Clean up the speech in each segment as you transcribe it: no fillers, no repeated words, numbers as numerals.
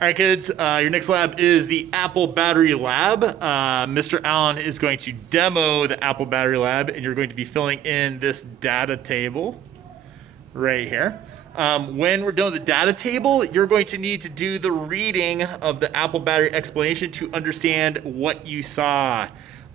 All right, kids, your next lab is the Apple Battery Lab. Mr. Allen is going to demo the Apple Battery Lab, and you're going to be filling in this data table right here. When we're done with the data table, you're going to need to do the reading of the Apple Battery explanation to understand what you saw.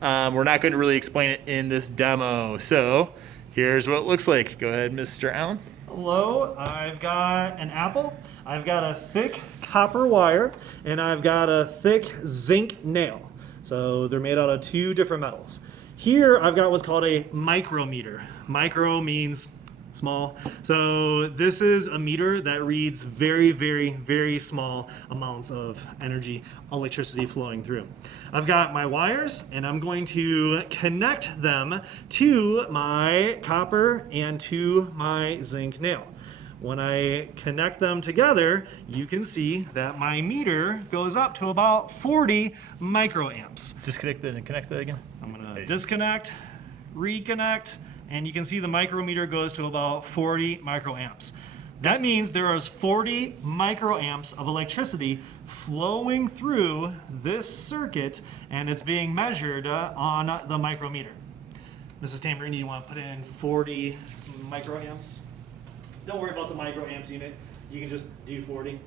We're not going to really explain it in this demo. So here's what it looks like. Go ahead, Mr. Allen. Hello, I've got an apple, I've got a thick copper wire, and I've got a thick zinc nail. So they're made out of two different metals. Here I've got what's called a micrometer. Micro means small. So this is a meter that reads very, very, very small amounts of energy, electricity flowing through. I've got my wires and I'm going to connect them to my copper and to my zinc nail. When I connect them together, you can see that my meter goes up to about 40 microamps. Disconnect it and connect it again. I'm gonna disconnect, reconnect, and you can see the micrometer goes to about 40 microamps. That means there is 40 microamps of electricity flowing through this circuit, and it's being measured on the micrometer. Mrs. Tamborini, you want to put in 40 microamps? Don't worry about the microamps unit. You can just do 40.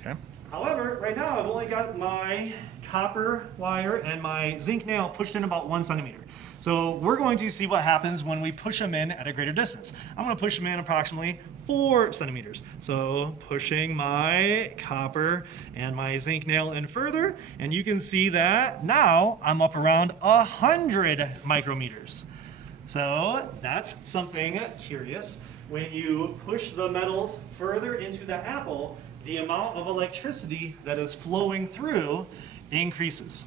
Okay. However, right now I've only got my copper wire and my zinc nail pushed in about 1 centimeter. So we're going to see what happens when we push them in at a greater distance. I'm going to push them in approximately 4 centimeters. So pushing my copper and my zinc nail in further, and you can see that now I'm up around 100 micrometers. So that's something curious. When you push the metals further into the apple, the amount of electricity that is flowing through increases.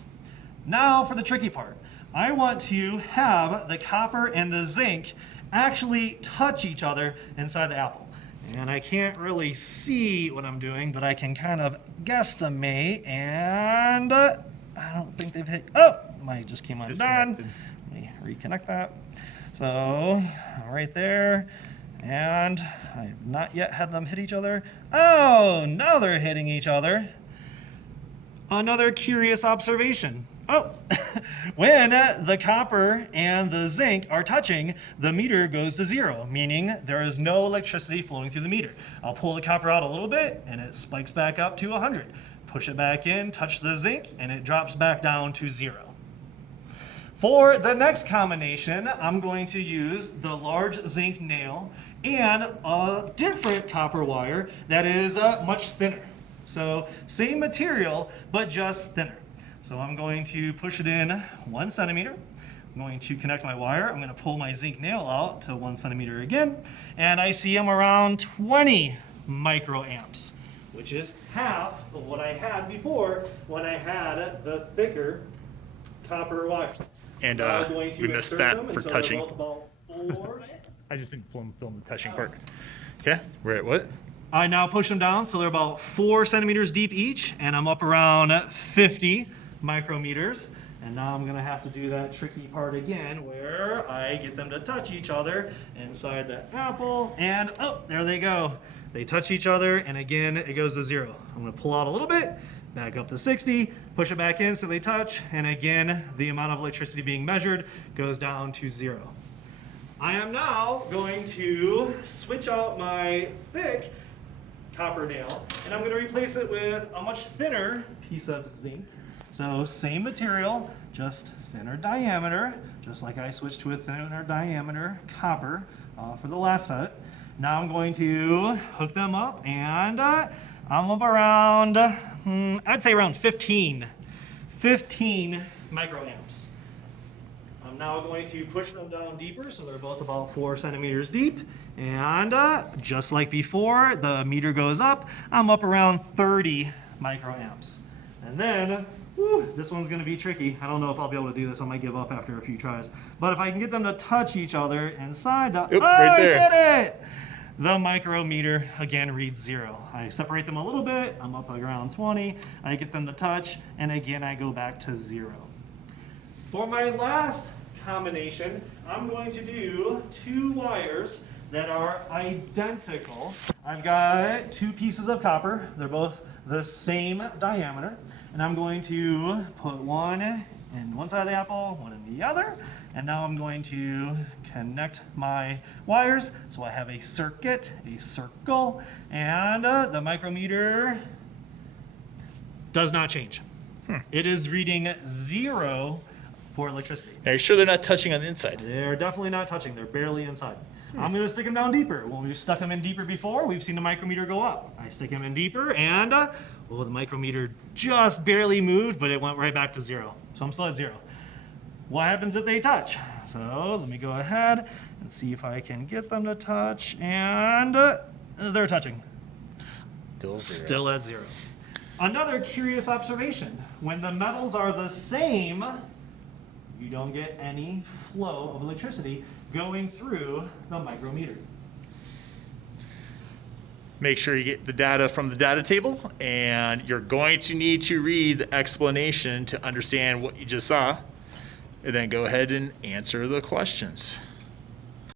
Now for the tricky part. I want to have the copper and the zinc actually touch each other inside the apple. And I can't really see what I'm doing, but I can kind of guesstimate, and I don't think they've hit, oh, mine just came undone. Let me reconnect that. So, right there. And I have not yet had them hit each other. Oh, now they're hitting each other. Another curious observation. Oh, when the copper and the zinc are touching, the meter goes to 0, meaning there is no electricity flowing through the meter. I'll pull the copper out a little bit and it spikes back up to 100. Push it back in, touch the zinc, and it drops back down to 0. For the next combination, I'm going to use the large zinc nail and a different copper wire that is much thinner. So same material, but just thinner. So I'm going to push it in 1 centimeter. I'm going to connect my wire. I'm going to pull my zinc nail out to 1 centimeter again. And I see I'm around 20 microamps, which is half of what I had before when I had the thicker copper wire. And we missed that for touching. I just didn't film the touching part. Okay, we're at what? I now push them down, so they're about 4 centimeters deep each, and I'm up around 50 micrometers. And now I'm gonna have to do that tricky part again where I get them to touch each other inside the apple, and oh, there they go. They touch each other, and again, it goes to 0. I'm gonna pull out a little bit, back up to 60, push it back in so they touch, and again, the amount of electricity being measured goes down to 0. I am now going to switch out my thick copper nail, and I'm going to replace it with a much thinner piece of zinc. So same material, just thinner diameter, just like I switched to a thinner diameter copper for the last set. Now I'm going to hook them up, and I'm up around, I'd say around 15 microamps. I'm now going to push them down deeper, so they're both about 4 centimeters deep. And just like before, the meter goes up. I'm up around 30 microamps. And then, this one's gonna be tricky. I don't know if I'll be able to do this. I might give up after a few tries. But if I can get them to touch each other inside the, right there. I did it! The micrometer, again, reads 0. I separate them a little bit. I'm up around 20. I get them to touch, and again, I go back to 0. For my last combination, I'm going to do 2 wires that are identical. I've got 2 pieces of copper. They're both the same diameter. And I'm going to put one in one side of the apple, one in the other. And now I'm going to connect my wires. So I have a circuit, a circle, and the micrometer does not change. It is reading 0 for electricity. Are you sure they're not touching on the inside? They're definitely not touching. They're barely inside. I'm going to stick them down deeper. When we've stuck them in deeper before, we've seen the micrometer go up. I stick them in deeper, and the micrometer just barely moved, but it went right back to 0. So I'm still at 0. What happens if they touch? So let me go ahead and see if I can get them to touch, and they're touching. Still 0. Still at 0. Another curious observation. When the metals are the same, you don't get any flow of electricity going through the micrometer. Make sure you get the data from the data table, and you're going to need to read the explanation to understand what you just saw, and then go ahead and answer the questions.